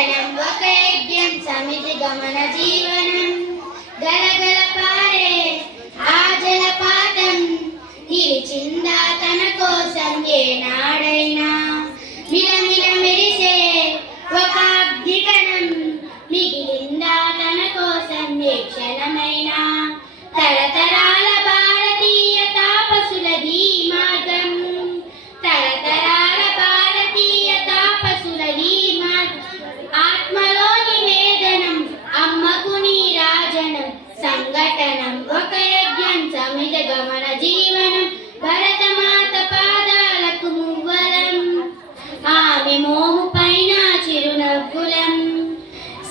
సంఘటనం ఒక యజ్ఞం సమితి గమన జీవనం గలగల పారే ఆ జలపాతం నిలిచిందా తన కోసం ఏనాడైనా మిలమిల మెరిసే ఒక అగ్నికణం మిగిలిందా తన కోసం ఏ క్షణమైనా తరతరాల భారతీయ తాపసులది మార్గం తరతరాల భారతీయ తాపసులది ఆత్మలోని వేదనం అమ్మకు నీరాజనం సంఘటనం ఒక యజ్ఞం సమిత గమన జీవనం భరతమాత పాదాలకు మువ్వలం ఆమె మోము పైన చిరునవ్వులం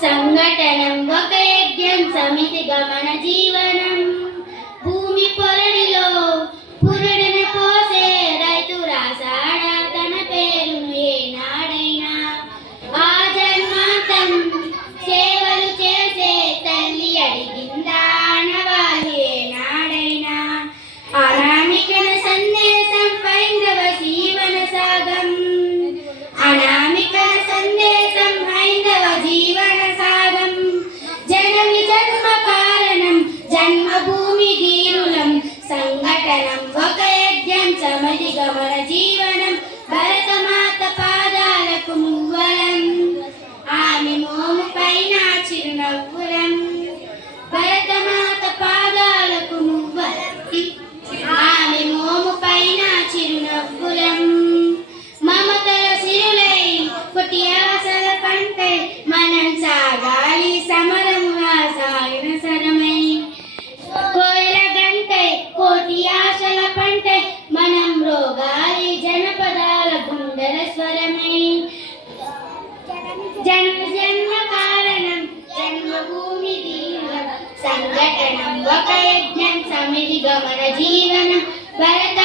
సంఘటనం ఒక యజ్ఞం సమితి గమన జీవనం భూమి పొరడిలో పురుడున పోసే రైతు రాసాడా తన పేరును ఏనాడైనా ఆ జన్మాంతం సేవలు చేసే తల్లి అడిగిందా ఆనవాళ్ళు ఏనాడైనా అనామికన సందేశం హైందవ జీవన సాగం అనామికన సందేశం హైందవ జీవన సాగం జనమి జన్మ కారణం జన్మభూమి ధీరులం సంఘటనం ఒక యజ్ఞం సమితి గమన జీవనం భరతమాత పాదాలకు మువ్వలం ఆమె మోము పైన చిరునవ్వులం భరతమాత పాదాలకు మువ్వలం ఆమె మోము పైన చిరునవ్వులం మమతల సిరులై కొట్టి ఆశల పంటై మనం సాగాలి సమరముగా సాగిన సరమై కోయిల గంటై కోటి ఆశల పంటై మనం రోగాలి జనపదాల గుండెల స్వరమై జన్మ జన్మ కారణం జన్మభూమి దీవులం సంఘటనం ఒక యజ్ఞం సమితి గమన జీవనం భరత